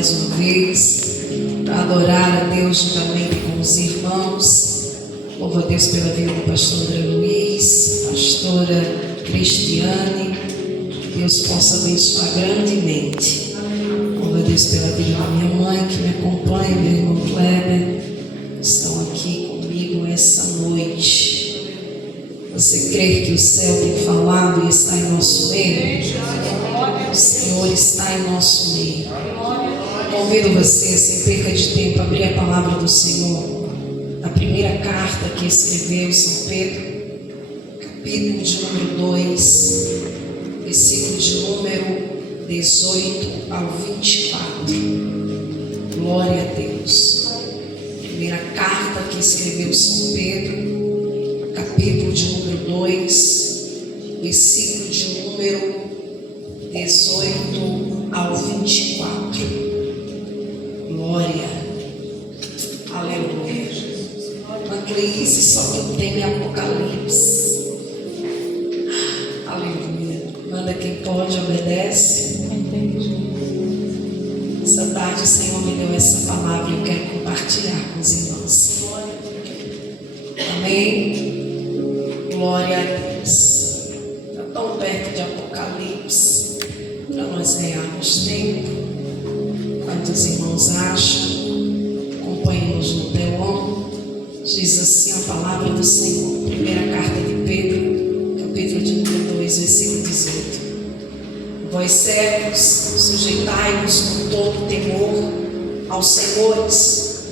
mais uma vez para adorar a Deus juntamente com os irmãos. Louvo a Deus pela vida do pastor André Luiz, pastora Cristiane. Que Deus possa abençoar grandemente. Louvo a Deus pela vida da minha mãe que me acompanha, meu irmão Kleber, estão aqui comigo essa noite. Você crê que o céu tem falado e está em nosso meio? O Senhor está em nosso meio. Convido você, sem perca de tempo, a abrir a palavra do Senhor na primeira carta que escreveu São Pedro, capítulo de número 2, versículo de número 18 ao 24. Glória a Deus. Primeira carta que escreveu São Pedro, capítulo de número 2, versículo de número 18 ao 24. Glória. Aleluia. Macleise, só quem tem Apocalipse. Aleluia. Manda quem pode, obedece. Essa tarde o Senhor me deu essa palavra e eu quero compartilhar com os irmãos. Amém. Glória a Deus. Está tão perto de Apocalipse para nós ganharmos tempo. Quantos irmãos acham? Acompanhe-nos no telão. Diz assim a palavra do Senhor. Primeira carta de Pedro, capítulo de número 2, versículo 18. Vós servos, sujeitai-vos com todo temor aos senhores,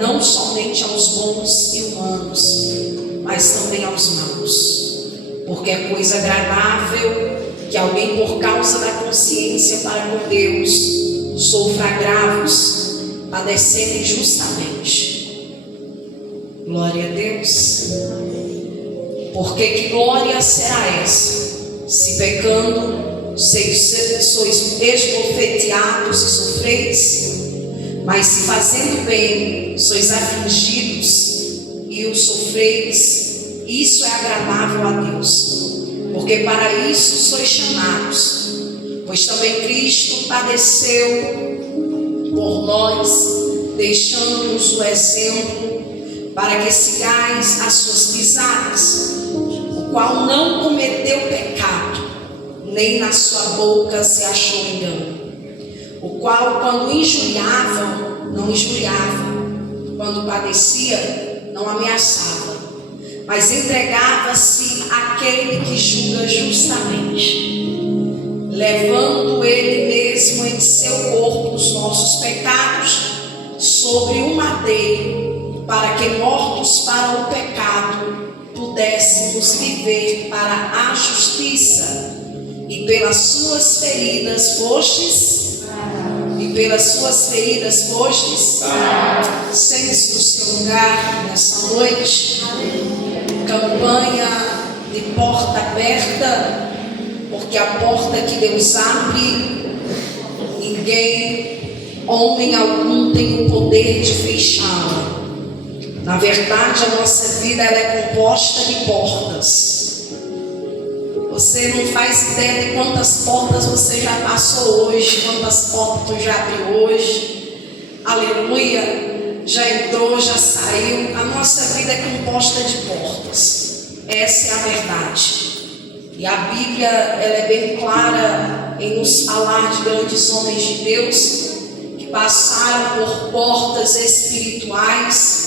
não somente aos bons e humanos, mas também aos maus, porque é coisa agradável que alguém, por causa da consciência para com Deus, sofra agravos, padecendo injustamente. Glória a Deus. Porque que glória será essa, se pecando sois esbofeteados e sofreis, mas se fazendo bem sois afligidos e o sofreis, isso é agradável a Deus, porque para isso sois chamados, pois também Cristo padeceu por nós, deixando-nos o exemplo para que sigais as suas pisadas, o qual não cometeu pecado, nem na sua boca se achou engano, o qual, quando injuriavam, não injuriava, quando padecia, não ameaçava, mas entregava-se àquele que julga justamente, levando ele mesmo em seu corpo os nossos pecados sobre um madeiro, para que, mortos para o pecado, pudéssemos viver para a justiça. E pelas suas feridas fostes, sente-se no seu lugar nessa noite. Campanha de porta aberta, porque a porta que Deus abre, ninguém, homem algum, tem o poder de fechá-la. Na verdade, a nossa vida ela é composta de portas. Você não faz ideia de quantas portas você já passou hoje, quantas portas já abriu hoje. Aleluia. Já entrou, já saiu. A nossa vida é composta de portas. Essa é a verdade. E a Bíblia ela é bem clara em nos falar de grandes homens de Deus que passaram por portas espirituais,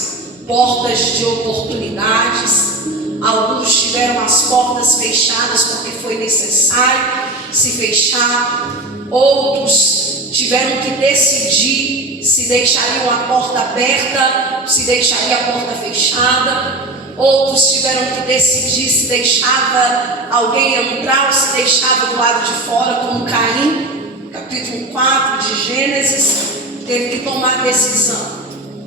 portas de oportunidades. Alguns tiveram as portas fechadas porque foi necessário se fechar. Outros tiveram que decidir se deixariam a porta aberta, se deixaria a porta fechada. Outros tiveram que decidir se deixava alguém entrar ou se deixava do lado de fora, como Caim, capítulo 4 de Gênesis, teve que tomar decisão.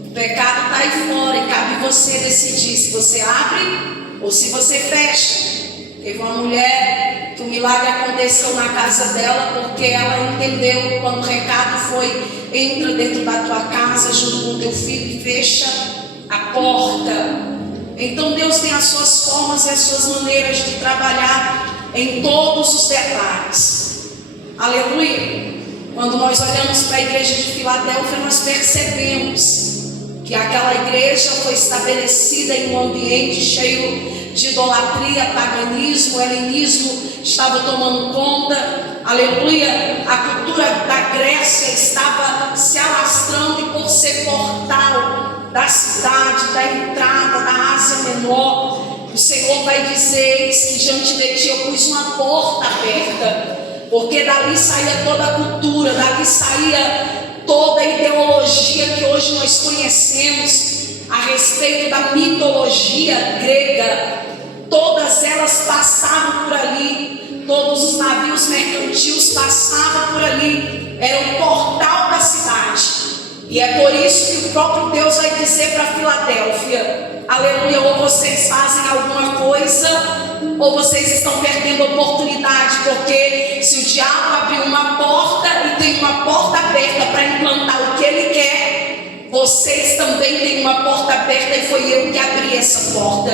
O pecado está aí fora e cabe você decidir se você abre ou se você fecha. Teve uma mulher que o milagre aconteceu na casa dela porque ela entendeu quando o recado foi: entra dentro da tua casa junto com o teu filho e fecha a porta. Então Deus tem as suas formas e as suas maneiras de trabalhar em todos os detalhes. Aleluia. Quando nós olhamos para a igreja de Filadélfia, nós percebemos que aquela igreja foi estabelecida em um ambiente cheio de idolatria, paganismo, helenismo estava tomando conta, aleluia. A cultura da Grécia estava se alastrando, e por ser portal da cidade, da entrada da Ásia Menor, o Senhor vai dizer: eis que diante de ti eu pus uma porta aberta, porque dali saía toda a cultura, dali saía toda a ideologia que hoje nós conhecemos a respeito da mitologia grega. Todas elas passavam por ali, todos os navios mercantis passavam por ali, era o portal da cidade. E é por isso que o próprio Deus vai dizer para Filadélfia: aleluia, ou vocês fazem alguma coisa, ou vocês estão perdendo oportunidade, porque se o diabo abriu uma porta e tem uma porta aberta para implantar o que ele quer, vocês também têm uma porta aberta, e foi eu que abri essa porta.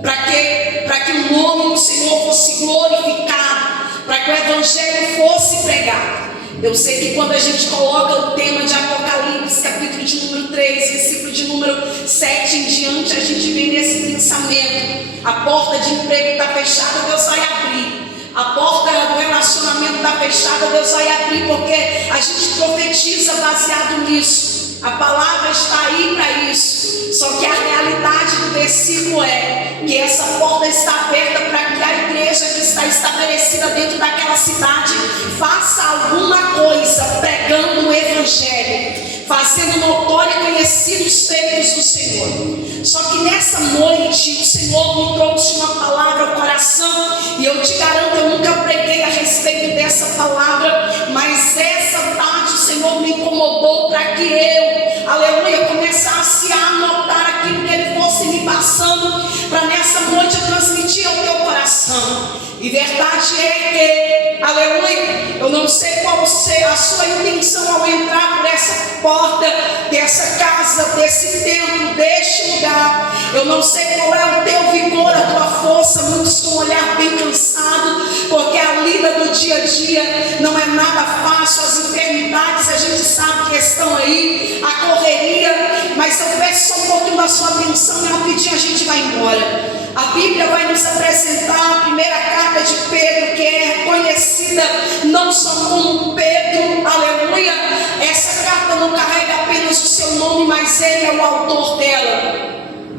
Para quê? Para que o nome do Senhor fosse glorificado, para que o evangelho fosse pregado. Eu sei que quando a gente coloca o tema de Apocalipse, capítulo de número 3, versículo de número 7 em diante, a gente vem nesse pensamento: a porta de emprego está fechada, Deus vai abrir. A porta do relacionamento está fechada, Deus vai abrir, porque a gente profetiza baseado nisso. A palavra está aí para isso. Só que a realidade do versículo é que essa porta está aberta para que a igreja que está estabelecida dentro daquela cidade faça alguma coisa pregando o evangelho, fazendo notório e conhecido os feitos do Senhor. Só que nessa noite o Senhor me trouxe uma palavra ao coração, e eu te garanto, eu nunca preguei a respeito dessa palavra, mas essa tarde o Senhor me incomodou para que eu, aleluia, começasse a anotar aquilo que Ele fosse me passando, para nessa noite eu transmitir ao teu coração. E verdade é que, aleluia, eu não sei qual ser a sua intenção ao entrar por essa porta, dessa casa, desse templo, deste lugar. Eu não sei qual é o teu vigor, a tua força. Muitos com um olhar bem cansado, porque a lida do dia a dia não é nada fácil. As enfermidades a gente sabe que estão aí, a correria. Mas eu peço só um pouquinho da sua atenção e rapidinho a gente vai embora. A Bíblia vai nos apresentar a primeira carta de Pedro, que é conhecida não só como Pedro, aleluia. Essa carta não carrega apenas o seu nome, mas ele é o autor dela.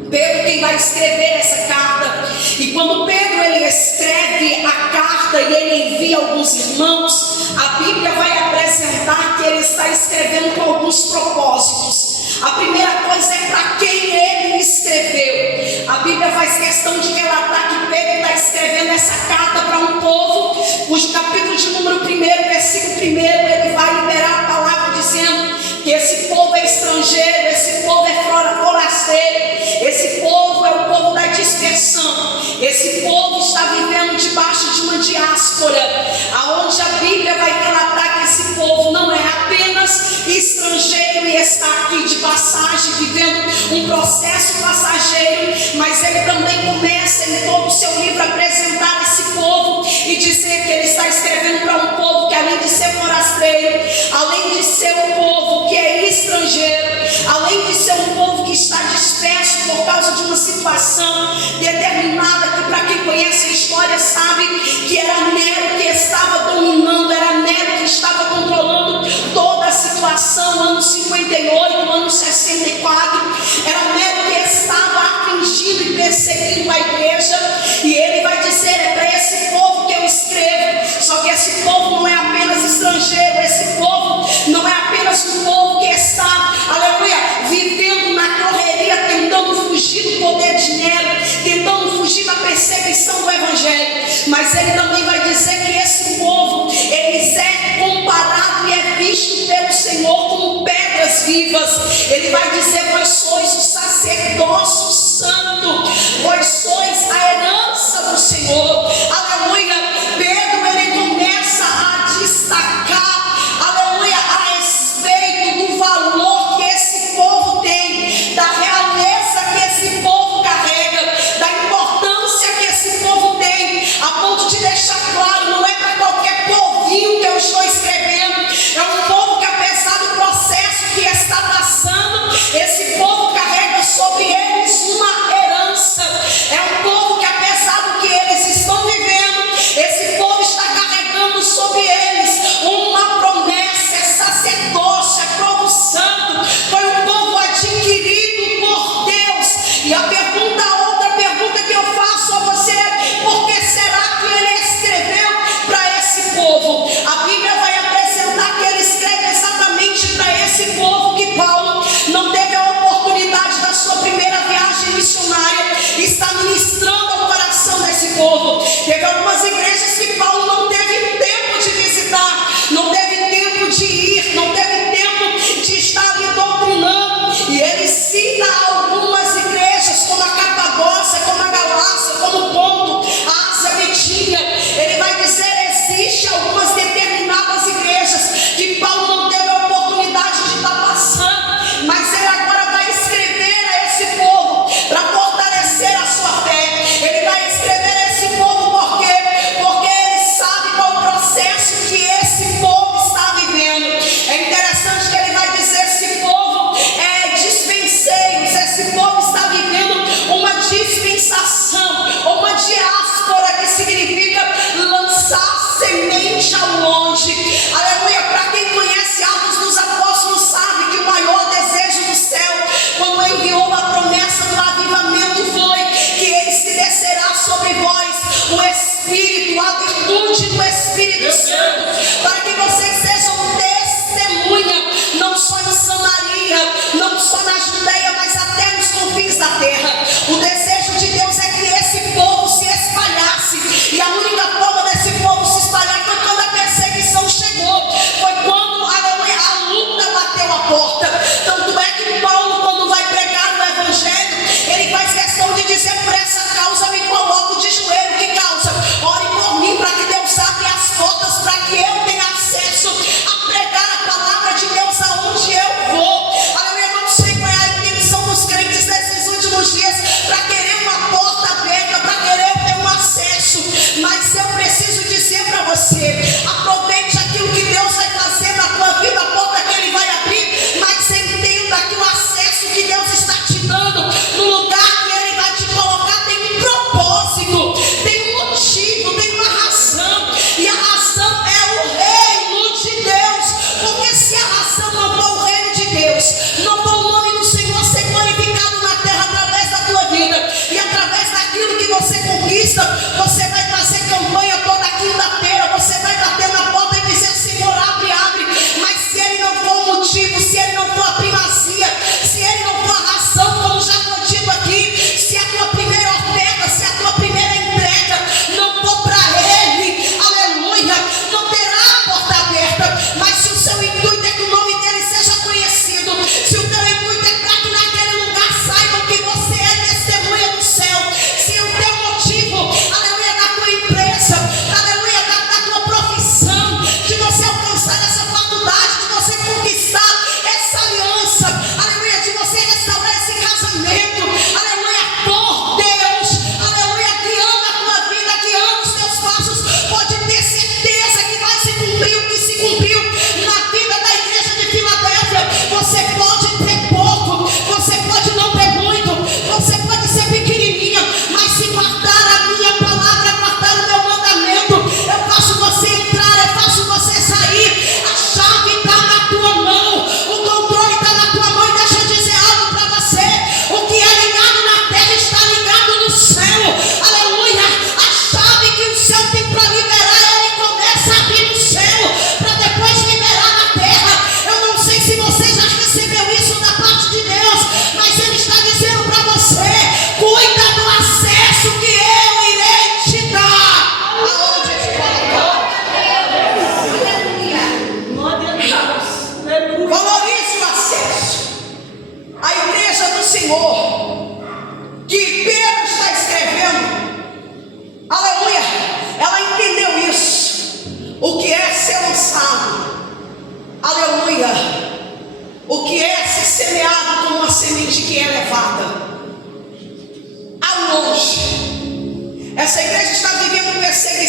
Pedro quem vai escrever essa carta. E quando Pedro ele escreve a carta e ele envia alguns irmãos, a Bíblia vai apresentar que ele está escrevendo com alguns propósitos. A primeira coisa é para quem ele escreveu. A Bíblia faz questão de relatar que Pedro está escrevendo essa carta para um povo, cujo capítulo de número 1, versículo 1, ele vai liberar a palavra dizendo que esse povo é estrangeiro, esse povo é forasteiro, esse povo é o povo da dispersão, esse povo está vivendo debaixo de uma diáspora, aonde a Bíblia vai relatar que esse povo não é apenas estrangeiro e está aqui de passagem, vivendo um processo passageiro, mas ele também começa em todo o seu livro a apresentar esse povo e dizer que ele está escrevendo para um povo que, além de ser forasteiro, além de ser um povo que é estrangeiro, além de ser um povo que está disperso por causa de uma situação determinada, que para quem conhece a história sabe que era Nero que estava dominando, era Nero que estava controlando toda a situação, ano 58, ano 64, era Nero que estava afligindo e perseguindo a igreja, e ele vai dizer: é para esse povo que eu escrevo. Só que esse povo não é apenas estrangeiro, esse povo não é apenas um povo que está, aleluia, vivendo na correria, tentando fugir do poder de Nero, tentando fugir da perseguição do evangelho, mas ele também vai dizer que esse povo, eles é comparado e é visto pelo Senhor como pedras vivas. Ele vai dizer: vós sois o sacerdócio santo, vós sois a herança do Senhor, aleluia. Pedro ele começa a destacar, aleluia, a respeito do valor que esse povo tem, da realeza que esse povo carrega, da importância que esse povo tem, a ponto de deixar claro: não é para qualquer povinho que eu estou escrevendo, é um povo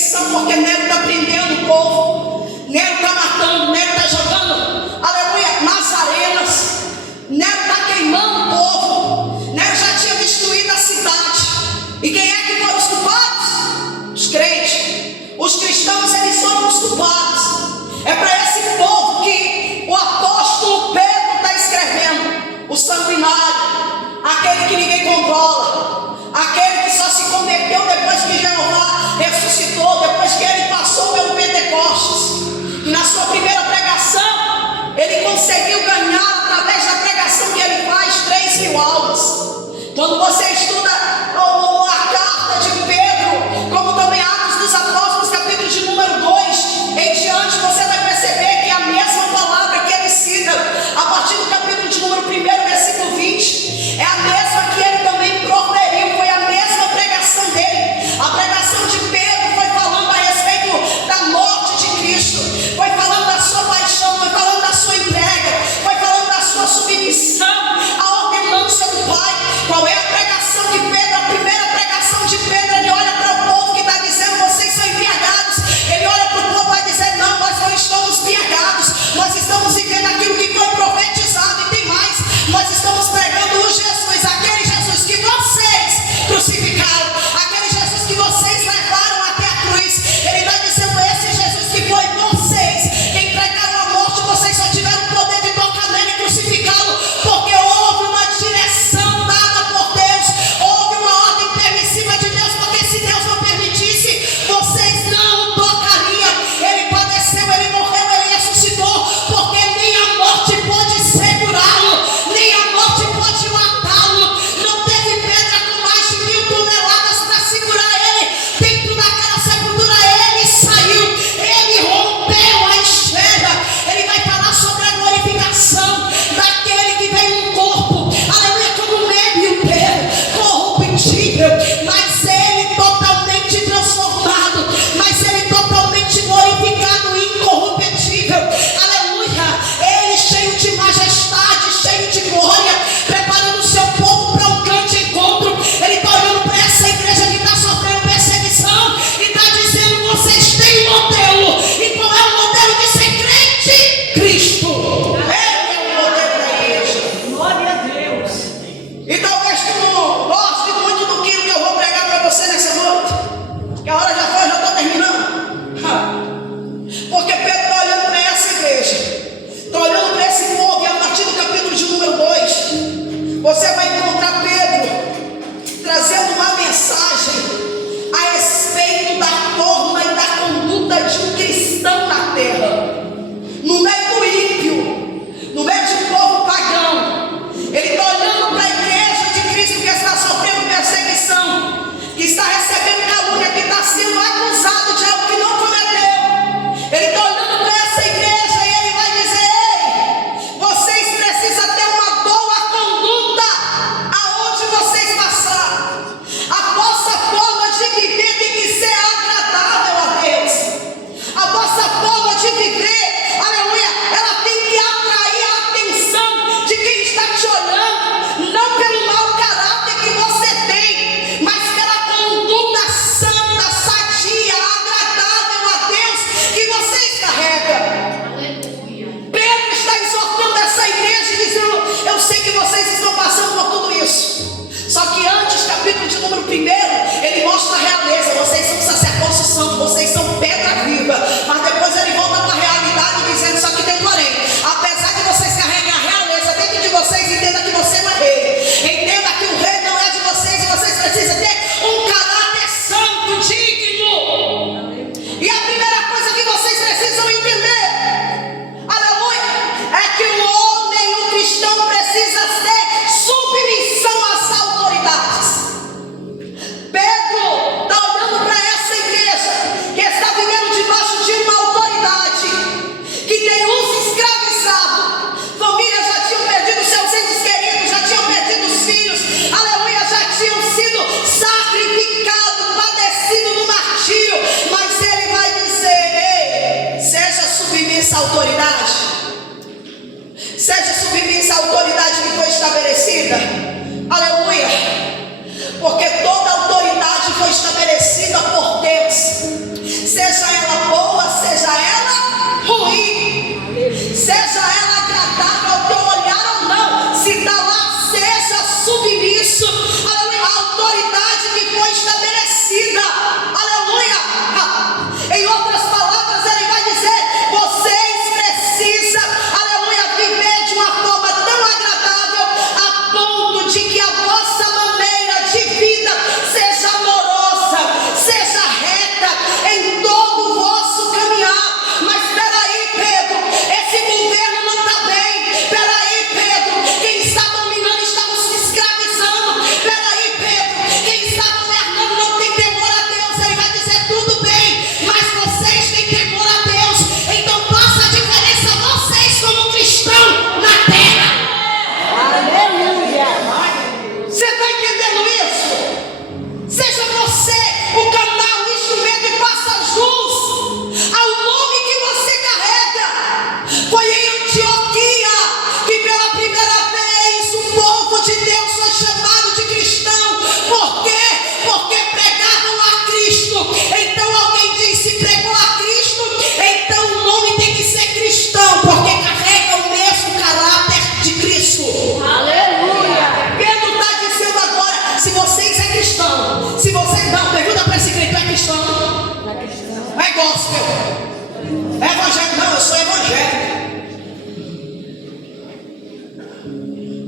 perseguição, porque Nero está prendendo o povo, Nero está matando, Nero está jogando, aleluia, nas arenas, Nero está queimando o povo, Nero já tinha destruído a cidade. E quem é que foram os culpados? Os crentes, os cristãos, eles foram os culpados. É para esse povo que o apóstolo Pedro está escrevendo, o sanguinário, aquele que ninguém controla, aquele que só se converteu depois que Jeová ressuscitou, depois que ele passou pelo Pentecostes. E na sua primeira pregação, ele conseguiu ganhar, através da pregação que ele faz, 3.000 almas. Quando você estuda a carta de Pedro, como também Atos dos Apóstolos, capítulo de número 2, em diante, você vai perceber que a mesma palavra que ele cita, a partir do capítulo de número 1, versículo 20, é a mesma que ele também proferiu, foi a mesma pregação dele. A pregação de Pedro foi falando a respeito da morte de Cristo, foi falando da sua paixão, foi falando da sua entrega, foi falando da sua submissão à ordenança do Pai. Qual é a pregação de Pedro? A primeira pregação de Pedro, ele olha para o povo que está dizendo, vocês são embriagados. Ele olha para o povo e vai dizer, não, nós não estamos embriagados, nós estamos vivendo aquilo que foi profetizado. E tem mais, nós estamos pregando o Jesus, aquele Jesus que vocês crucificaram, aquele Jesus que vocês levaram até a cruz. Ele está dizendo, esse Jesus que foi vocês que entregaram a morte, vocês só tiveram o poder de tocar nele e crucificá-lo, porque houve uma direção dada por Deus, houve uma ordem permissiva de Deus, porque se Deus não permitisse, vocês não tocariam. Ele padeceu, ele morreu, ele ressuscitou, porque nem a morte pode segurá-lo, nem a morte pode matá-lo. Não teve pedra com mais de 1.000 toneladas para segurar ele dentro daquela sepultura. Ele saiu, ele rompeu a esfera. Ele vai falar sobre a glorificação daquele que vem num corpo, aleluia, como meio corruptível, mas ele totalmente transformado, mas ele totalmente glorificado e incorruptível, aleluia. Ele cheio de majestade, cheio de glória, preparando o seu povo para um grande encontro. Ele está olhando para essa igreja que está sofrendo perseguição e está dizendo, vocês têm um modelo. E qual é o modelo de ser crente? Cristo. Ele é o modelo da igreja. Glória a Deus. E talvez tu não goste muito do que eu vou pregar para você nessa noite, que a hora já foi, eu já estou terminando. Porque Pedro está olhando para essa igreja, está olhando para esse povo, e a partir do capítulo de número 2, você vai encontrar Pedro trazendo uma mensagem a respeito da forma e da conduta de um cristão na terra, no meio do ímpio, no meio de um povo pagão. Ele está olhando para a igreja de Cristo que está sofrendo perseguição, que está recebendo calúnia, que está sendo acusado de algo que não cometeu. Ele está olhando para essa igreja e ele vai dizer, ei, vocês precisam ter uma boa conduta aonde vocês passarem. A vossa forma de viver tem que ser agradável a Deus. A vossa forma de viver, aleluia, ela tem que atrair a atenção de quem está te olhando, não pelo mau caráter que você tem, mas pela conduta santa, sadia, agradável a Deus que vocês carregam. Pedro está exortando essa igreja e dizendo, eu sei que vocês estão passando por tudo isso. Só que antes, capítulo de número 1, ele mostra a realeza. Vocês são sacerdócio santo, vocês são pedra viva. Mas depois ele volta para a realidade dizendo, só que tem porém, apesar de vocês carregarem a realeza dentro de vocês, entenda que você não é rei. Entenda que o rei não é de vocês e vocês precisam ter um caráter santo, digno. E a primeira coisa que vocês precisam entender, aleluia, é que o homem, o cristão, precisa ter submissão às autoridades. Pedro está olhando para essa igreja que está vivendo debaixo de uma autoridade que tem os escravizados. Famílias já tinham perdido seus entes queridos, já tinham perdido os filhos, aleluia, já tinham sido sacrificados, padecido do martírio. Mas ele vai dizer, ei, seja submissa à autoridade. Seja submissa à autoridade que foi estabelecida. Aleluia. Porque toda autoridade foi estabelecida por Deus.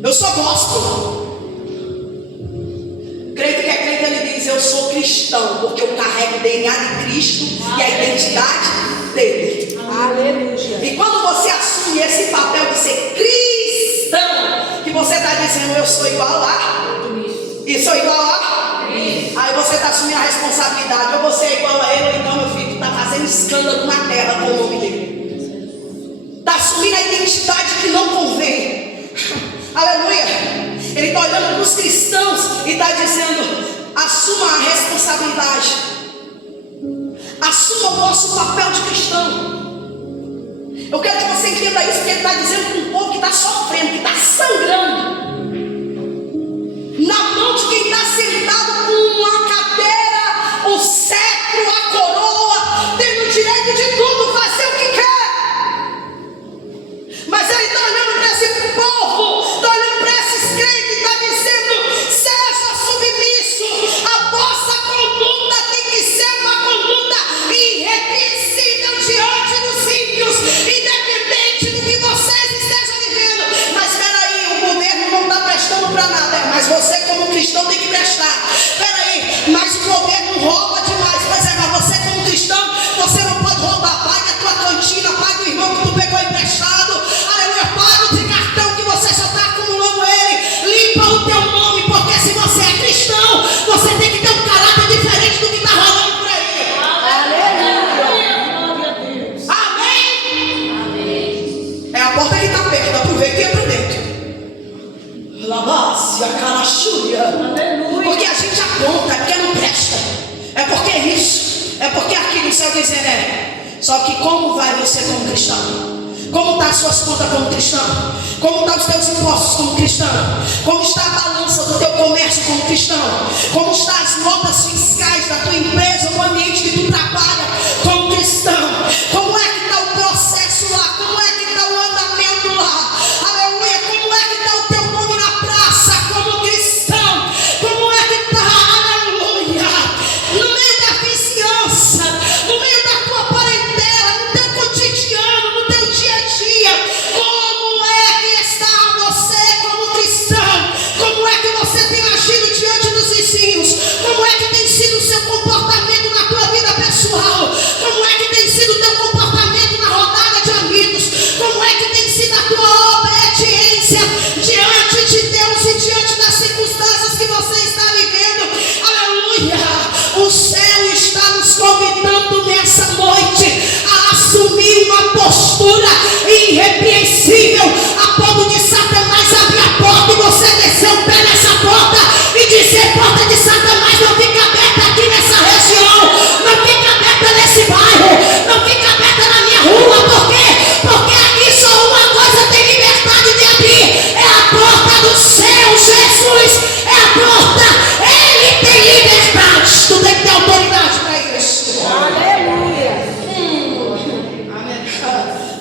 Eu sou gospel. Crente que é crente, ele diz: eu sou cristão, porque eu carrego o DNA de Cristo e a identidade dele. Aleluia. E quando você assume esse papel de ser cristão, que você está dizendo: eu sou igual a, e sou igual a, aí você está assumindo a responsabilidade. Ou você é igual a ele, ou então meu filho está fazendo escândalo na terra com o nome dele. Está assumindo a identidade que não convém. Aleluia. Ele está olhando para os cristãos e está dizendo: assuma a responsabilidade, assuma o nosso papel de cristão. Eu quero que você entenda isso, porque ele está dizendo para um povo que está sofrendo, que está sangrando, na mão de quem está sentado com a cadeira, o cetro, a coroa, tendo o direito de tudo, fazer o que quer. Mas ele está olhando para esse povo, está olhando para esses crentes, está dizendo: seja submisso, a vossa conduta tem que ser uma conduta irrepreensível diante dos ímpios, independente do que vocês estejam vivendo. Mas espera aí, o governo não está prestando para nada, mas você como cristão tem que prestar. Espera aí, mas o governo rouba demais. Pois é, mas você como cristão, você não pode roubar. Pague a tua cantina, pague o irmão que tu pegou emprestado. Aleluia, pague de cartão que você só está acumulando ele. Limpa o teu nome, porque se você é cristão, você tem que ter um caráter diferente do que está rolando por aí. Aleluia. Amém? É a porta que está aberta, aproveita e entra dentro. Lavácia, calachúria. Porque a gente aponta, é porque não presta. É porque é isso. É porque aquilo que o céu dizendo é. Só que como vai você como cristão? Como estão as suas contas como cristão? Como estão os teus impostos como cristão? Como está a balança do teu comércio como cristão? Como estão as notas fiscais da tua empresa, o ambiente que tu trabalha como cristão? Como é que está o processo lá? Como é que está o andamento lá? Aleluia! Como é que está o teu nome na praça como cristão? Como é que está? Aleluia! No meio da vizinhança, no meio da tua parentela, no teu cotidiano, no teu dia a dia, como é que está você como cristão? Como é que você tem agido diante dos vizinhos? Como é que tem sido o seu comportamento na tua vida pessoal? Como é que tem sido o teu comportamento na rodada de amigos? Como é que tem sido a tua obediência diante de Deus e diante das circunstâncias que você está vivendo? Aleluia! O céu está nos convidando nessa noite a assumir uma postura irrepreensível, a ponto de Satanás abrir a porta e você descer o pé nessa porta e dizer: porta de Satanás não fica aberta aqui nessa região, não fica aberta nesse bairro, não fica aberta na minha rua. Por quê? Porque aqui só uma coisa tem liberdade de abrir, é a porta do céu. Jesus é a porta, ele tem liberdade. Tu tem que ter autoridade para isso. Aleluia.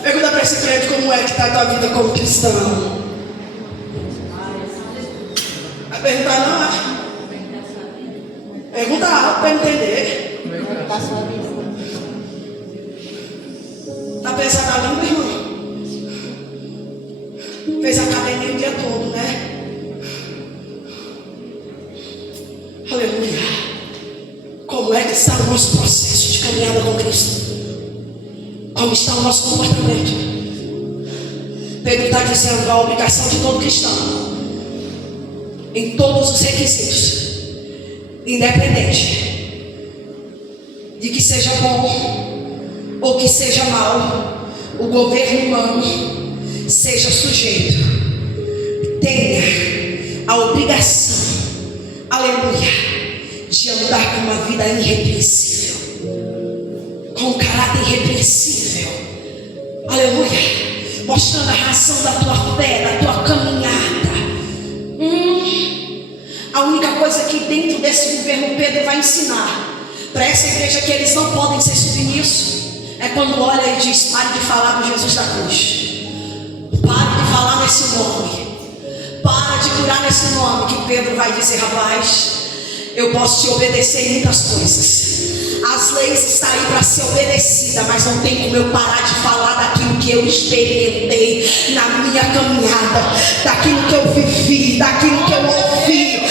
Pergunta para esse crente: como é que está a tua vida como cristão? Vai perguntar não, é? Pergunta alto para entender. Está pesada a língua, irmão? Fez academia o dia todo, né? Aleluia. Como é que está o nosso processo de caminhada com Cristo? Como está o nosso comportamento? Pedro está dizendo: a obrigação de todo cristão, em todos os requisitos, independente de que seja bom ou que seja mal, o governo humano seja sujeito, tenha a obrigação, aleluia, de andar com uma vida irrepreensível, com um caráter irrepreensível, aleluia, mostrando a razão da tua fé, da tua caminhada. A única coisa que dentro desse governo Pedro vai ensinar para essa igreja que eles não podem ser submissos é quando olha e diz: pare de falar do Jesus da cruz, pare de falar nesse nome, para de curar nesse nome. Que Pedro vai dizer: rapaz, eu posso te obedecer em muitas coisas, As leis estão aí para ser obedecidas, mas não tem como eu parar de falar daquilo que eu experimentei na minha caminhada, daquilo que eu vivi, daquilo que eu ouvi,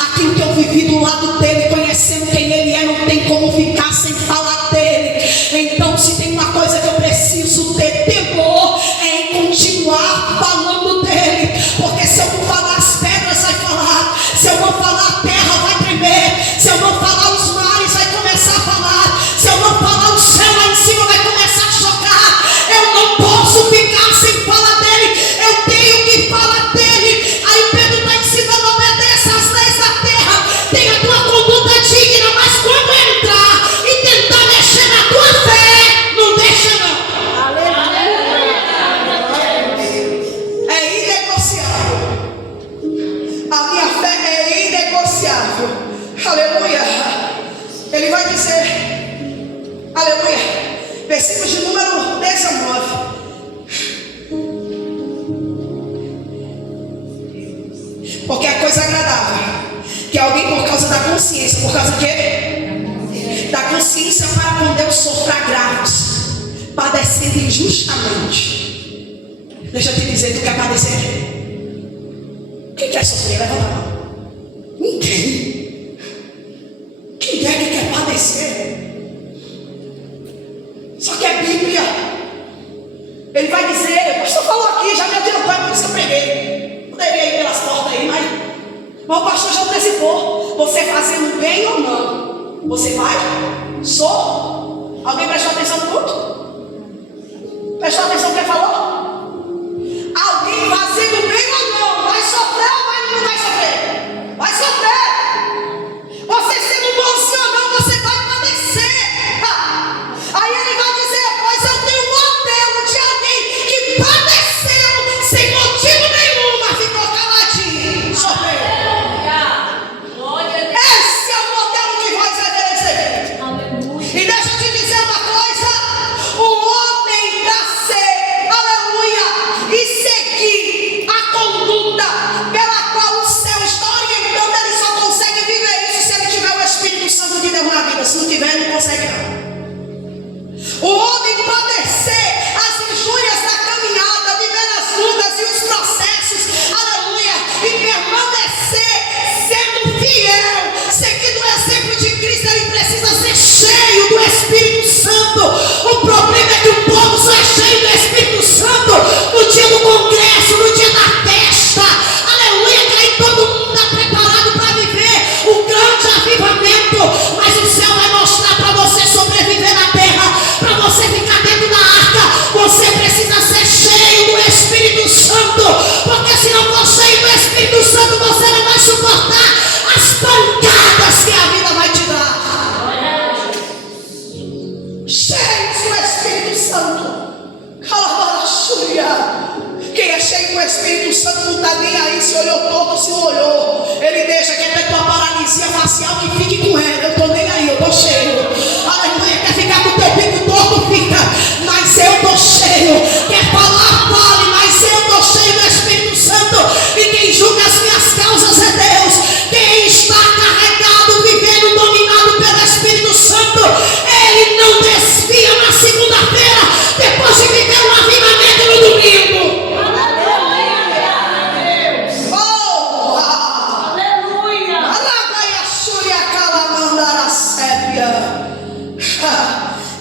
aquilo que eu vivi do lado dele, conhecendo quem ele é. Não tem como ficar sem falar dele. Então, se tem uma coisa que eu preciso ter temor, é em continuar falando dele, porque se eu não falar, as pedras vai falar, se eu não falar, a terra vai tremer, se eu não falar, os mares vai começar a falar, se eu não falar, o céu lá em cima vai começar a chocar. Eu não posso ficar sem falar dele, eu tenho que falar dele. Aí Pedro está ensinando: obedeça às leis da terra, tenha a tua conduta digna, mas quando entrar e tentar mexer na tua fé, não deixa não. É inegociável. A minha fé é inegociável. Aleluia. Ele vai dizer, aleluia, versículo de número 19. Porque a coisa agradável que alguém, por causa da consciência, por causa do quê? Da consciência para com Deus, sofra agravos, padecendo injustamente. Deixa eu te dizer, tu quer padecer? Quem quer sofrer? Levanta a mão. Ninguém. Quem é que quer padecer? Só que é Bíblia. Ele vai dizer, o pastor falou aqui, já me adiantou, é por isso que eu preguei. Poderia ir pelas portas aí, mas o pastor já antecipou. Você fazendo bem ou não, você vai? Sou? Alguém prestou atenção no culto? Prestou atenção no que ele falou? Alguém fazendo bem ou não, vai sofrer ou não vai sofrer? Vai sofrer. Você sendo bonzinho ou não, você vai padecer. Aí ele vai dizer, pois eu tenho um modelo de alguém que padeceu sem motivo nenhum, mas ficou caladinho. Sofreu. Esse é o modelo que vai obedecer. E deixa eu te dizer uma coisa: o homem para ser, aleluia, e seguir a conduta pela qual o céu está orientando, ele só consegue viver isso se ele tiver o Espírito Santo de Deus na vida. Se não tiver, ele não consegue não. O homem padecer as injúrias da caminhada, viver as lutas e os processos, aleluia, e permanecer sendo fiel, seguindo o exemplo de Cristo, ele precisa ser cheio do Espírito Santo. O problema é que o povo só é cheio do Espírito Santo no dia do congresso, no dia da festa, aleluia, que aí todo mundo está preparado para viver o grande avivamento, mas o céu vai mostrar para você sobreviver na terra, para você ficar dentro da arca. Você precisa ser cheio do Espírito Santo, porque se não for cheio do Espírito Santo, você não vai suportar as pancadas que a vida vai te dar. Cheios do Espírito Santo. Quem é cheio do Espírito Santo não está nem aí se olhou torto, se não olhou. Ele deixa que até tua paralisia facial que fique com ela. Eu estou nem aí, eu estou cheio. Aleluia, quer ficar com o teu bico torto, fica. Mas eu estou cheio. Quer falar, fale, mas eu estou cheio do Espírito Santo. E quem julga as minhas causas é Deus. Quem está carregado, vivendo, dominado pelo Espírito Santo, ele não desvia na segunda-feira, depois de viver um avivamento no domingo.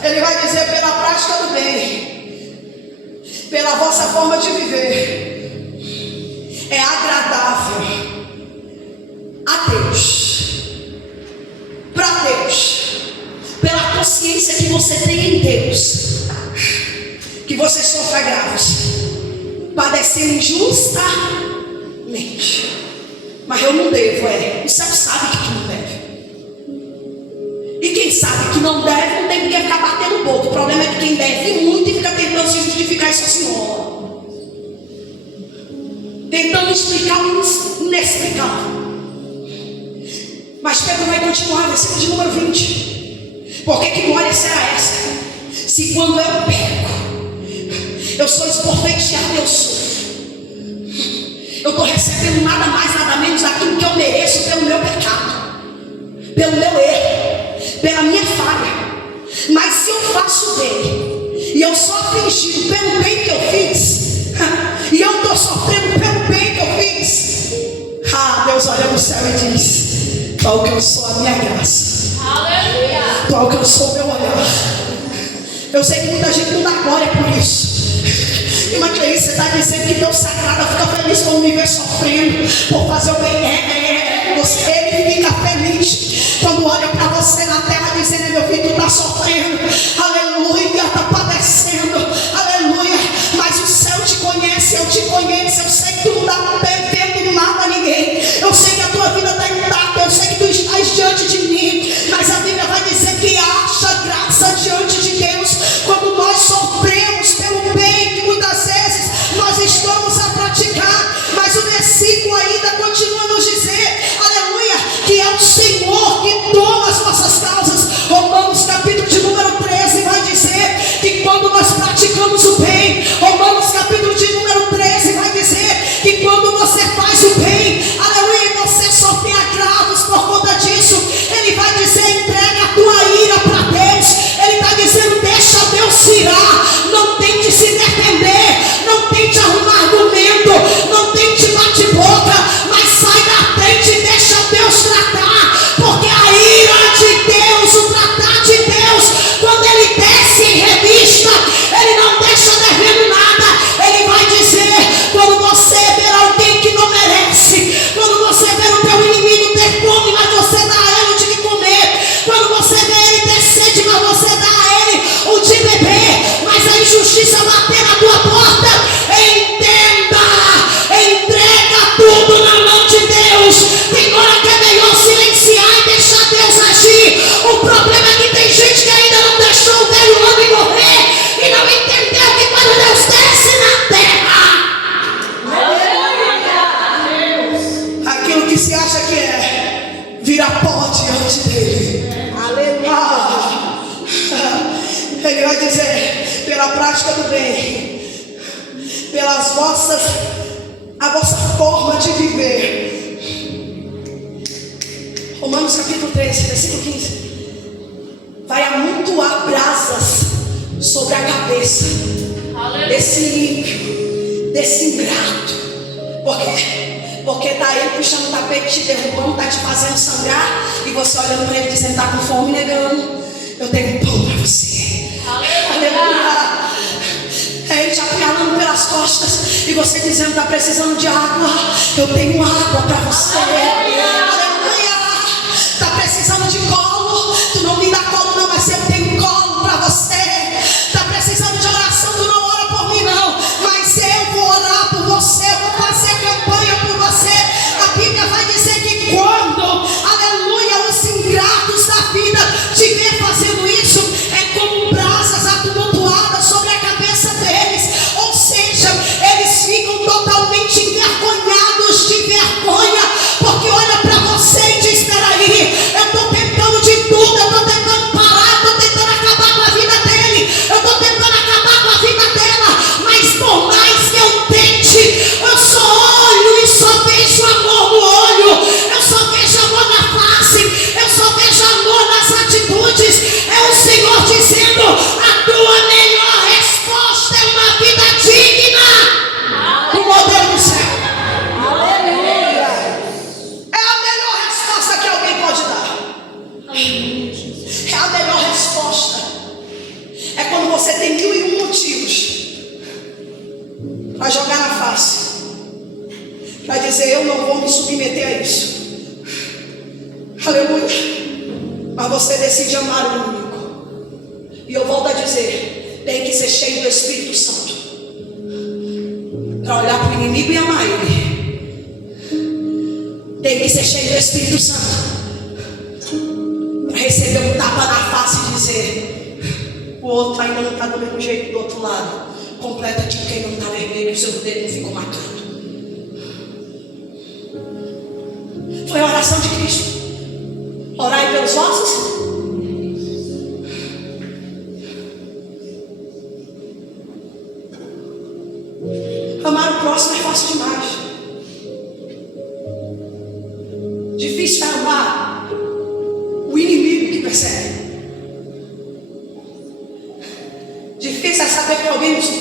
Ele vai dizer, pela prática do bem, pela vossa forma de viver, é agradável a Deus, para Deus, pela consciência que você tem em Deus, que você sofre agravos, padecendo injustamente. Mas eu não devo, o céu sabe que tu não deve. E quem sabe que não deve, não tem porque ficar batendo boca. O problema é que quem deve muito e fica tentando se justificar e só se enrola, tentando explicar o inexplicável. Mas Pedro vai continuar, versículo de número 20. Porque que glória será essa? Se quando eu peco, eu sou esbofeteado, eu sofro, eu estou recebendo nada mais, nada menos daquilo que eu mereço pelo meu pecado, pelo meu erro, pela minha falha. Mas se eu faço bem e eu sou afligido pelo bem que eu fiz, e eu estou sofrendo pelo bem que eu fiz, Deus olha no céu e diz: tu alcançou a minha graça, tu alcançou o meu olhar. Eu sei que muita gente não dá glória por isso. Irmã Cleice, você está dizendo que Deus sagrado fica feliz quando me vê sofrendo por fazer o bem. Ele fica feliz quando olha para você na terra dizendo: meu filho, tu está sofrendo, aleluia, está padecendo, aleluia, mas o céu te conhece, eu te conheço, eu sei que tu não está devendo nada a ninguém, eu sei que a tua vida está intacta, eu sei que tu estás diante de mim, mas a Bíblia vai dizer que acha graça diante de Deus quando nós sofremos pelo bem que muitas vezes nós estamos a praticar. Mas o versículo ainda continua a nos dizer, aleluia, que é o Senhor que toma as nossas causas. Romanos capítulo de número 13 vai dizer que quando nós praticamos o bem, Romanos capítulo de número 13 vai dizer que quando você faz o bem, aleluia, e você sofre agravos por conta disso, ele vai dizer: entrega a tua ira para Deus. Ele está dizendo: deixa Deus se irar, não tente se defender, não tente arrumar argumento, não tente bate-boca, mas sai da frente e deixa Deus tratar, porque a ira de Deus, o tratar de Deus, quando ele desce em revista, ele não deixa devendo nada. Ele vai dizer: quando você ver alguém que não merece, quando você ver o teu inimigo ter fome, mas você dá a ele o de comer, quando você vê ele ter sede, mas você dá a ele o de beber, mas a injustiça bater na tua porta, entenda, entrega tudo na mão de Deus. Tem hora que é melhor silenciar e deixar Deus agir. O problema é que tem gente que ainda não deixou o velho homem morrer e não entendeu que quando Deus desce na terra, aquilo que se acha que é, vira pó diante dele. Ele vai dizer: pela prática do bem, pelas a vossa forma de viver. Romanos capítulo 13, versículo 15. Vai amontoar brasas sobre a cabeça desse ímpio, desse ingrato. Por quê? Porque está ele puxando o tapete, te derrubando, está te fazendo sangrar, e você olhando para ele dizendo: está com fome, negando, eu tenho pão para você. Aleluia. É ele te apunhalando pelas costas e você dizendo: está precisando de água, eu tenho água para você. Aleluia. Está precisando de colo, tu não me dá colo não, mas eu tenho colo para você. Está precisando de oração, tu não ora por mim não, mas eu vou orar por você, eu vou fazer campanha por você. A Bíblia vai dizer que quando, aleluia, os ingratos da vida te ver fazendo isso, é como brasas amontoadas sobre a cabeça deles. Ou seja, eles ficam totalmente envergonhados de vergonha, porque olha para você e diz: espera aí, eu estou tentando de tudo, eu estou tentando parar, eu estou tentando acabar com a vida dele, eu estou tentando acabar com a vida dela, mas por mais que eu tente, eu só olho e só vejo amor no olho, eu só vejo amor na face, eu só vejo amor nas atitudes. É o Senhor dizendo: a tua melhor resposta é uma vida digna do modelo do céu. Aleluia. É a melhor resposta que alguém pode dar. É a melhor resposta. É quando você tem 1001 motivos para jogar na face, para dizer: eu não vou me submeter a isso. Aleluia. Mas você decide amar o inimigo. E eu volto a dizer: tem que ser cheio do Espírito Santo para olhar para o inimigo e amar ele. Tem que ser cheio do Espírito Santo para receber um tapa na face e dizer: o outro ainda não está do mesmo jeito do outro lado. Completa tipo quem não está vermelho e o seu dedo não ficou marcado. Foi a oração de Cristo. Orai pelos vossos. Amar o próximo é fácil demais. Difícil é amar o inimigo que persegue.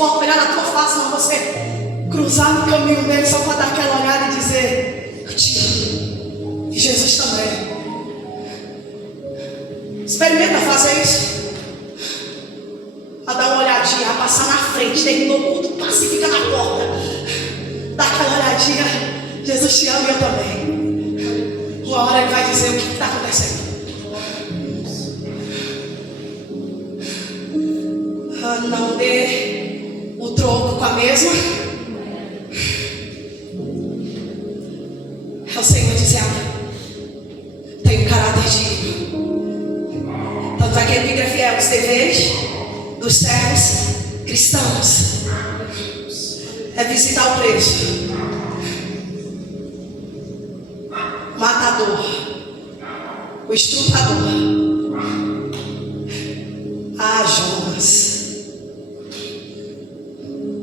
suporta olhar na tua face, mas você cruzar no caminho dele só para dar aquela olhada e dizer: eu te amo. E Jesus também. Experimenta fazer isso. A dar uma olhadinha, a passar na frente, terminou o culto, passa e fica na porta. Dá aquela olhadinha. Jesus te ama e eu também. Uma hora ele vai dizer o que está acontecendo. Não dê o troco com a mesma. É o Senhor dizendo: tem um caráter digno. Tanto é que ele fica fiel aos deveres dos servos cristãos. É visitar o preso, o matador, o estuprador. Jonas.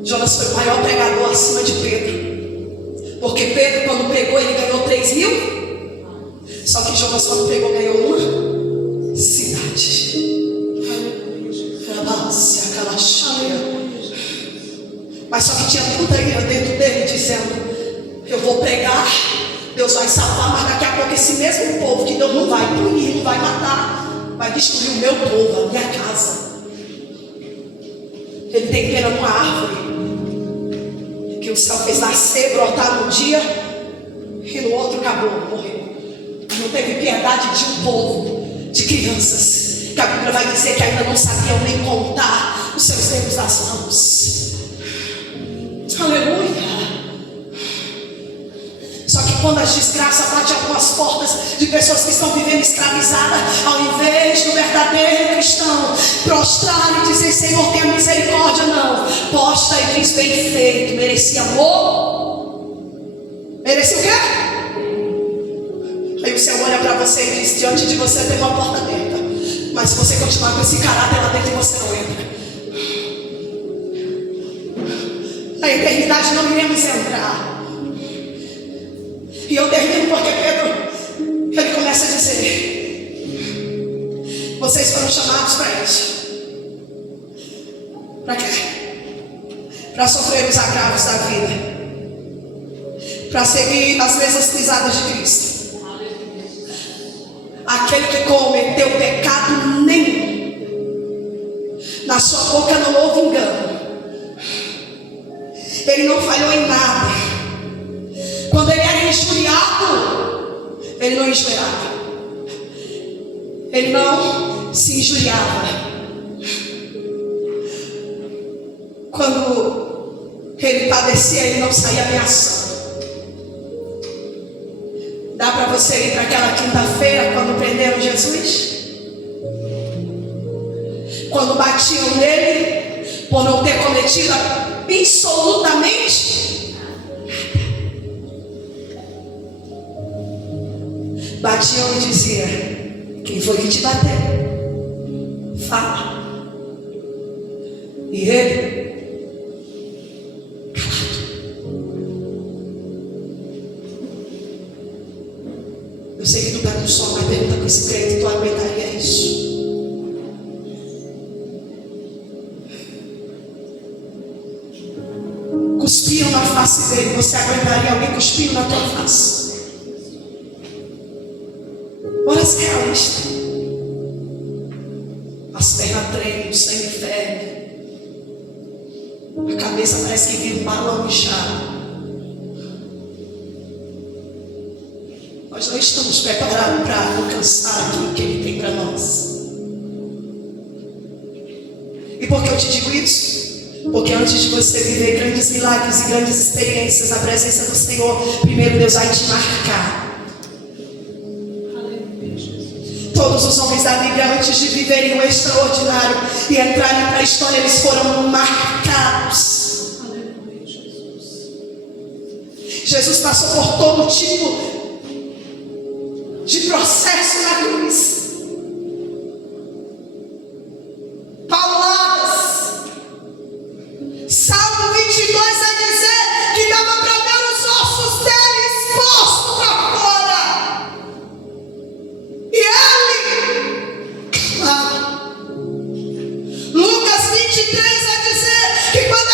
Jonas foi o maior pregador acima de Pedro. Porque Pedro, quando pregou, ele ganhou 3.000. Só que Jonas, quando pregou, ganhou uma cidade. Mas só que tinha tanta ira dentro dele, dizendo: eu vou pregar, Deus vai salvar, mas daqui a pouco esse mesmo povo que Deus não vai punir, não vai matar, vai destruir o meu povo, a minha casa. Ele tem pena de uma árvore que o céu fez nascer, brotar num dia e no outro acabou, morreu. Não teve piedade de um povo, de crianças, que a Bíblia vai dizer que ainda não sabiam nem contar os seus dedos das mãos. Aleluia. Só que quando as desgraças batem algumas portas de pessoas que estão vivendo escravizadas, ao invés do verdadeiro cristão prostrar e dizer: Senhor, tenha misericórdia, não, posta e diz: bem feito, merecia amor. Merecia o quê? Aí o Senhor olha para você e diz: diante de você tem uma porta aberta, mas se você continuar com esse caráter lá dentro, você não entra. Na eternidade não iremos entrar. E eu termino porque Pedro, ele começa a dizer: vocês foram chamados para isso. Para quê? Para sofrer os agravos da vida, para seguir as mesmas pisadas de Cristo. Aquele que cometeu pecado nenhum, na sua boca não houve engano, ele não falhou em nada. Quando ele era injuriado, ele não injuriava, ele não se injuriava. Quando ele padecia, ele não saía ameaçando. Dá para você ir para aquela quinta-feira quando prenderam Jesus? Quando batiam nele por não ter cometido absolutamente nada. Batiam e diziam: quem foi que te bateu? Fala. E ele, eu sei que tu está com sono, mas pergunta com esse crente: tu aguentaria isso? Cuspiram na face dele, você aguentaria alguém cuspindo na tua face? Bora ser realista. As pernas tremem, o sangue ferve, a cabeça parece que vira um balão inchado. Nós não estamos preparados para alcançar aquilo que Ele tem para nós. E por que eu te digo isso? Porque antes de você viver grandes milagres e grandes experiências na presença do Senhor, primeiro Deus vai te marcar. Todos os homens da Bíblia, antes de viverem o extraordinário e entrarem para a história, eles foram marcados. Jesus passou por todo tipo de processo na cruz. Pauladas. Salmo 22 vai dizer que dava para ver os ossos dele expostos para fora. E ele, claro. Lucas 23 vai dizer que quando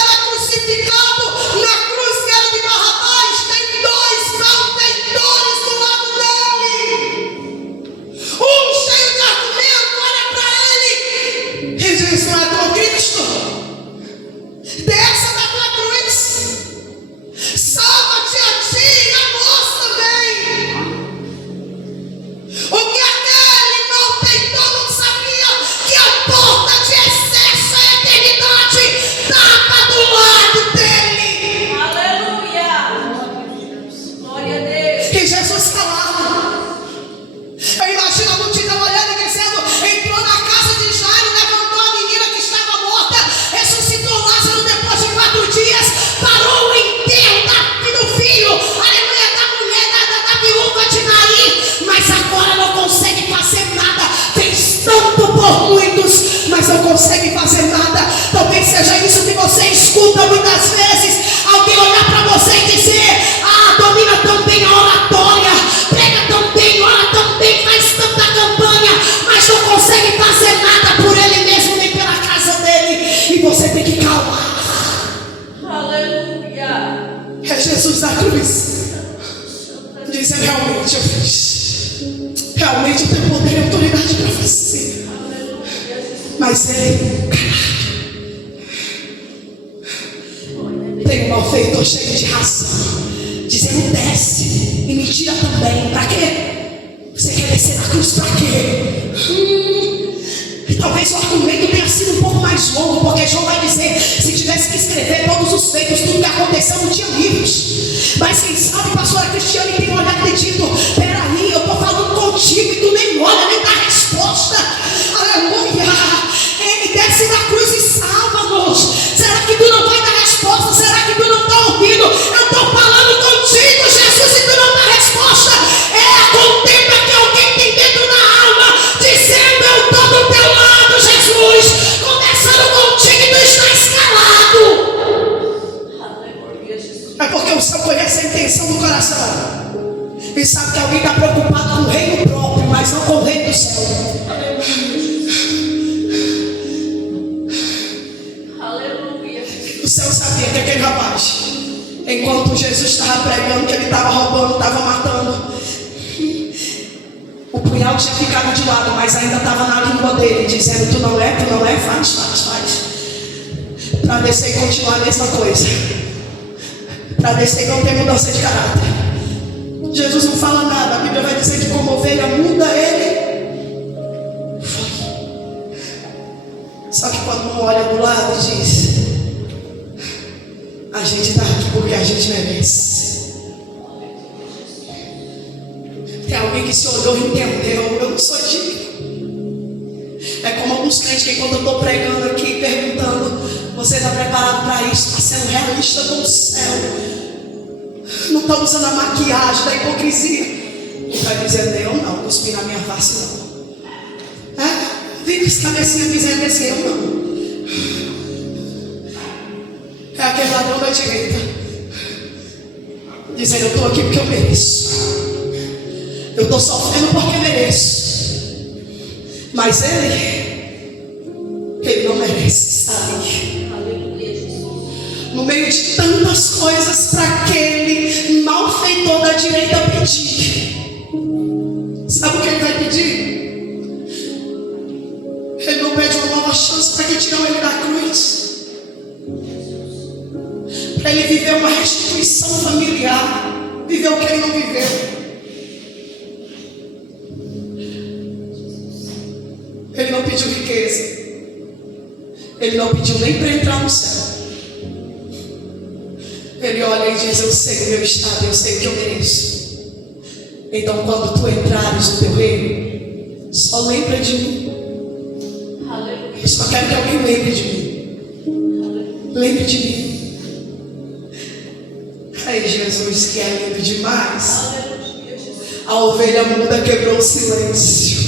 Jesus na cruz, dizendo: realmente eu fiz, realmente eu tenho poder e autoridade para fazer. Mas ele, tem um malfeitor cheio de razão, dizendo: desce e me tira também. Para quê? Você quer descer na cruz para quê? Talvez o argumento tenha sido um pouco mais longo, porque João vai dizer: se tivesse que escrever todos os feitos, tudo que aconteceu, não tinha livros. Mas quem sabe, pastora Cristiane tem olhado e dito: peraí, eu estou falando contigo e tu nem olha, nem dá resposta. Aleluia! Ele desce na cruz e salva-nos. Será que tu não vai dar resposta? Será que tu não está ouvindo? Eu estou falando contigo, Jesus, e tu não dá resposta. Contempla que alguém tem dentro da alma, dizendo: eu estou do teu lado, Jesus. Conversando contigo e tu estás calado. É porque o Senhor conhece a intenção do coração. E sabe que alguém está preocupado com o reino próprio, mas não com o reino do céu. O céu sabia que aquele rapaz, enquanto Jesus estava pregando, que ele estava roubando, estava matando, o punhal tinha ficado de lado, mas ainda estava na língua dele, dizendo: tu não é, faz. Para descer e continuar a mesma coisa. Para descer e não ter mudança de caráter. Jesus não fala nada. A Bíblia vai dizer que como ovelha muda, ele foi. Só que quando um olha do lado e diz: a gente está aqui porque a gente merece. Tem alguém que se olhou e entendeu: eu não sou digno. É como alguns crentes que, quando eu estou pregando aqui, perguntando: você está preparado para isso? Está sendo realista com o céu. Não está usando a maquiagem da hipocrisia. E vai dizendo: eu não, cuspi na minha face não. Vem com esse cabecinha dizendo assim: eu não. É aquele ladrão da direita, dizendo: eu estou aqui porque eu mereço. Eu estou sofrendo porque mereço. Mas ele não merece estar ali. No meio de tantas coisas para aquele malfeitor da direita pedir. Sabe o que ele vai pedir? Ele não pede uma nova chance para que tiram ele da cruz, para ele viver uma restituição familiar, viver o que ele não viveu. Ele não pediu riqueza, ele não pediu nem para entrar no céu. Ele olha e diz: eu sei o meu estado, eu sei o que eu mereço. Então quando tu entrares no teu reino, só lembra de mim. Eu só quero que alguém lembre de mim. Lembre de mim. Ai, Jesus, que é lindo demais. A ovelha muda quebrou o silêncio.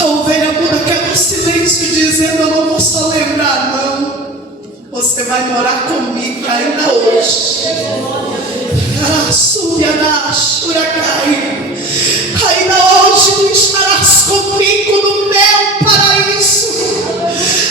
A ovelha muda quebra o silêncio, dizendo: eu não vou só lembrar, não. Você vai morar comigo ainda hoje. Ainda hoje tu estarás comigo no meu paraíso.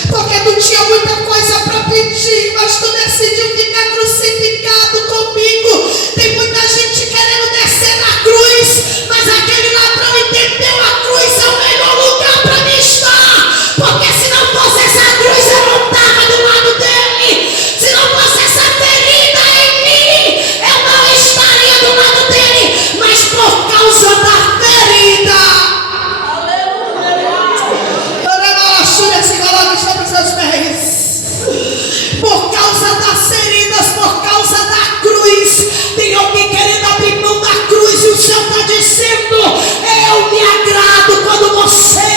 Porque tu tinha muita coisa para pedir, mas tu decidiu ficar crucificado comigo. Tem muita gente querendo descer na cruz, mas aquele ladrão entendeu: a cruz é o melhor lugar para mim estar. Porque se não fosse essa cruz, eu não estava do lado dele. Se não fosse essa ferida em mim, eu não estaria do lado dele. Mas por causa da ferida, se coloque sobre os seus pés. Por causa das feridas, por causa da cruz, tem alguém querendo abrir mão da cruz, e o Senhor está dizendo: eu me agrado quando você,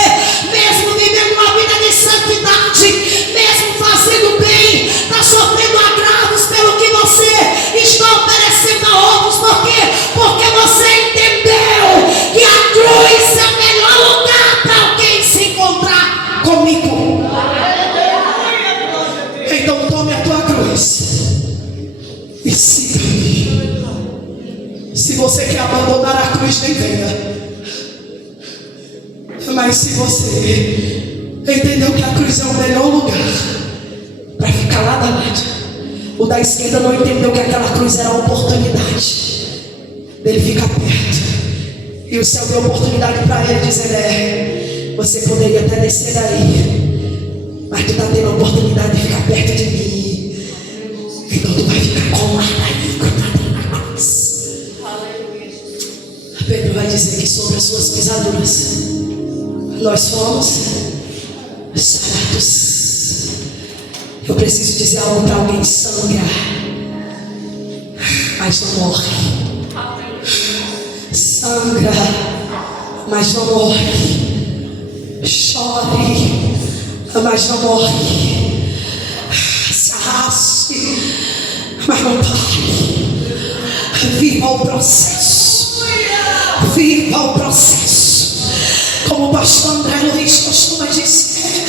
mesmo vivendo uma vida de santidade, mesmo fazendo bem, está sofrendo agravos pelo que você está oferecendo a outros. Por quê? Porque você entendeu que a cruz é o melhor lugar para alguém se encontrar comigo. Então tome a tua cruz e siga-me. Se você quer abandonar a cruz, nem venha. Mas se você Entendeu que a cruz é o melhor lugar para ficar lá da lado. O da esquerda não entendeu que aquela cruz era a oportunidade dele ficar perto. E o céu deu oportunidade para ele, dizendo: você poderia até descer daí, mas tu está tendo a oportunidade de ficar perto de mim. Então tu vai ficar colado aí quando na cruz. Pedro vai dizer que sobre as suas pisaduras nós fomos sarados. Eu preciso dizer algo para alguém: sangra, mas não morre. Sangra, mas não morre. Chore, mas não morre. Se arraste, mas não pare. Viva o processo. Viva o processo. Como o pastor André Luiz costuma dizer,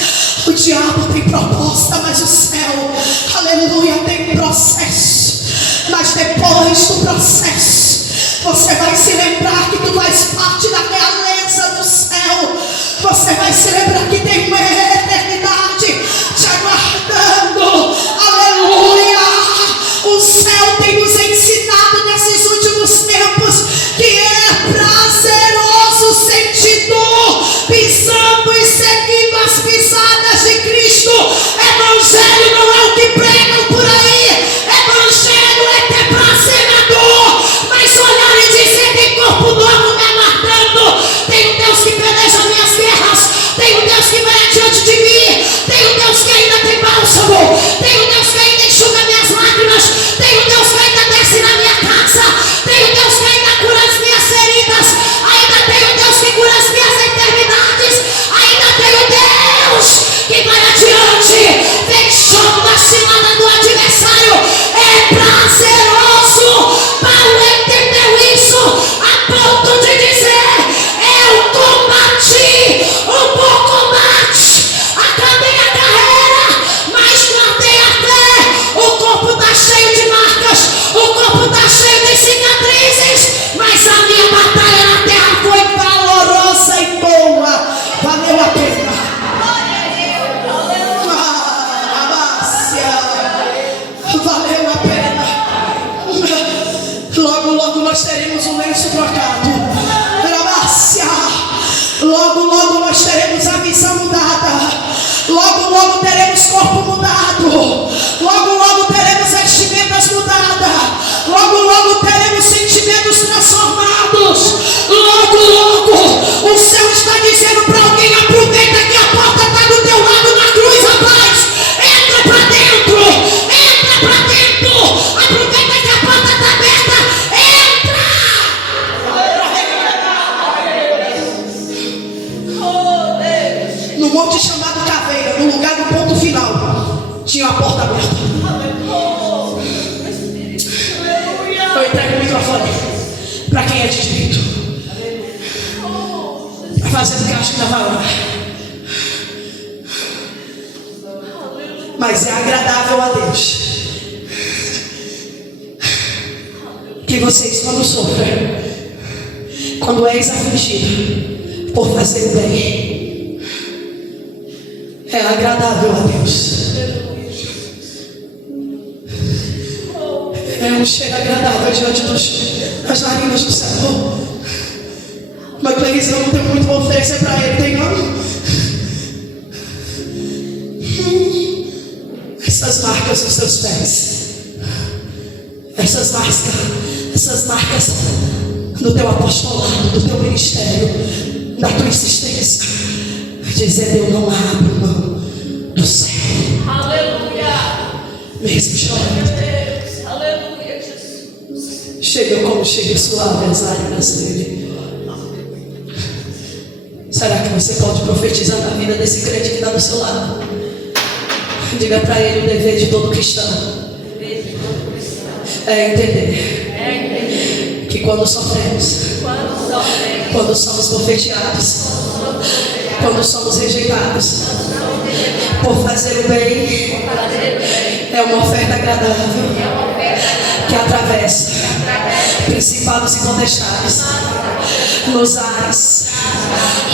o diabo tem proposta, mas o céu, aleluia, tem processo. Mas depois do processo, você vai se lembrar que tu faz parte da realeza do céu. Você vai se lembrar que tem uma eternidade te aguardando. Aleluia. O céu tem nos ensinado nesses últimos tempos que é prazeroso sentir dor, pisando e seguindo as pisadas de Cristo. Evangelho não é o que pregam por aí. Evangelho é ter prazer na dor, mas olhar e dizer: tem corpo novo me aguardando. Tem um Deus que peleja minhas guerras. Tem um Deus que vai adiante de mim. Tem um Deus que ainda tem bálsamo. Tem um Deus que ainda enxuga minhas lágrimas. Tem um Deus que ainda desce na minha casa. Tem um Deus que ainda cura as minhas feridas. Ainda tem um Deus que cura as minhas eternidades. Ainda tem um Deus que vai adiante, deixando a cilada do adversário. É prazeroso. Paulo entendeu isso a ponto de dizer: eu combati o bom combate, acabei a carreira, mas guardei a fé. O corpo está cheio de marcas, o corpo está cheio de cicatrizes, mas a minha batalha na terra foi valorosa e boa. Valeu a pena. Valeu a pena. Logo, logo nós teremos um lenço trocado. Logo, logo nós teremos a visão mudada. Logo, logo teremos corpo mudado. Logo, logo teremos vestimentas mudadas. Logo, logo teremos sentimentos transformados. Logo, logo o céu está dizendo para alguém: aproveita que a porta está do teu lado na cruz, rapaz. Entra para dentro. Entra para dentro. Aproveita que a porta está aberta. Entra. No monte chamado Caveira, no lugar do ponto final, tinha a porta aberta. Eu entrego o microfone para quem é de direito, para fazer o que acho que não vai orar. Mas é agradável a Deus que vocês, quando sofrem, quando és afligido por fazer o bem, é agradável a Deus. É um cheiro agradável diante das narinas do Senhor. Mas Clarice, eu não tenho muito para oferecer para ele, tem não? Essas marcas nos seus pés, essas marcas no teu apostolado, do teu ministério, da tua insistência, dizendo: eu não abro mão do céu. Aleluia. Mesmo chorando. Deus. Aleluia, Jesus. Chega como chega suave as lágrimas dele. Será que você pode profetizar na vida desse crente que está do seu lado? Diga para ele: o dever de todo cristão é entender que quando sofremos, quando somos bofeteados, quando somos rejeitados por fazer o bem, é uma oferta agradável que atravessa principados e potestades nos ares,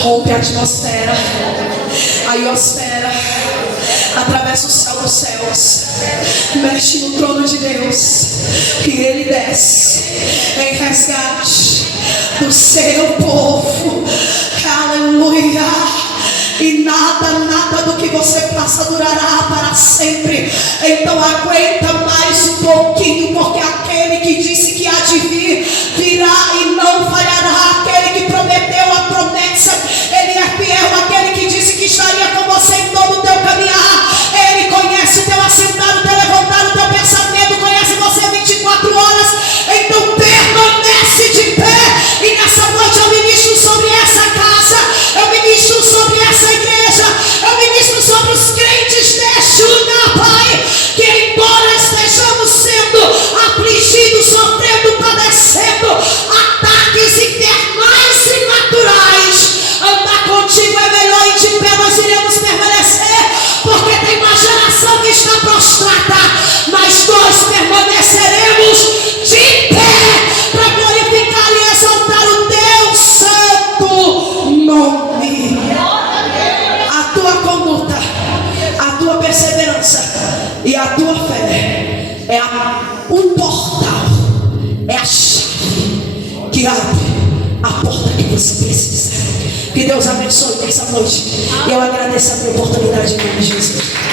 rompe a atmosfera, a iosfera, atravessa o céu dos céus, mexe no trono de Deus, e ele desce em resgate do seu povo. Aleluia. E nada do que você passa durará para sempre. Então aguenta mais um pouquinho, porque aquele que disse que há de vir, virá e não falhará. Aquele que prometeu a promessa, ele é fiel. Aquele que disse que estaria com você em todo o teu caminhar, ele conhece o teu assentar, o teu levantar, o teu pensamento, conhece você 24 horas. Então permanece de pé. E nessa noite eu ministro sobre essa casa, eu ministro sobre essa igreja, eu ministro sobre os crentes deste lugar, Pai, que embora estejamos sendo afligidos, sofrendo, padecendo ataques infernais e naturais, andar contigo é melhor. E de pé nós iremos permanecer, porque tem uma geração que está prostrada, mas nós permaneceremos de pé para glorificar e exaltar o teu santo nome. A tua conduta, a tua perseverança e a tua fé é um portal, é a chave que abre a porta que você precisa. Que Deus abençoe nessa noite. E eu agradeço a minha oportunidade em nome de Jesus.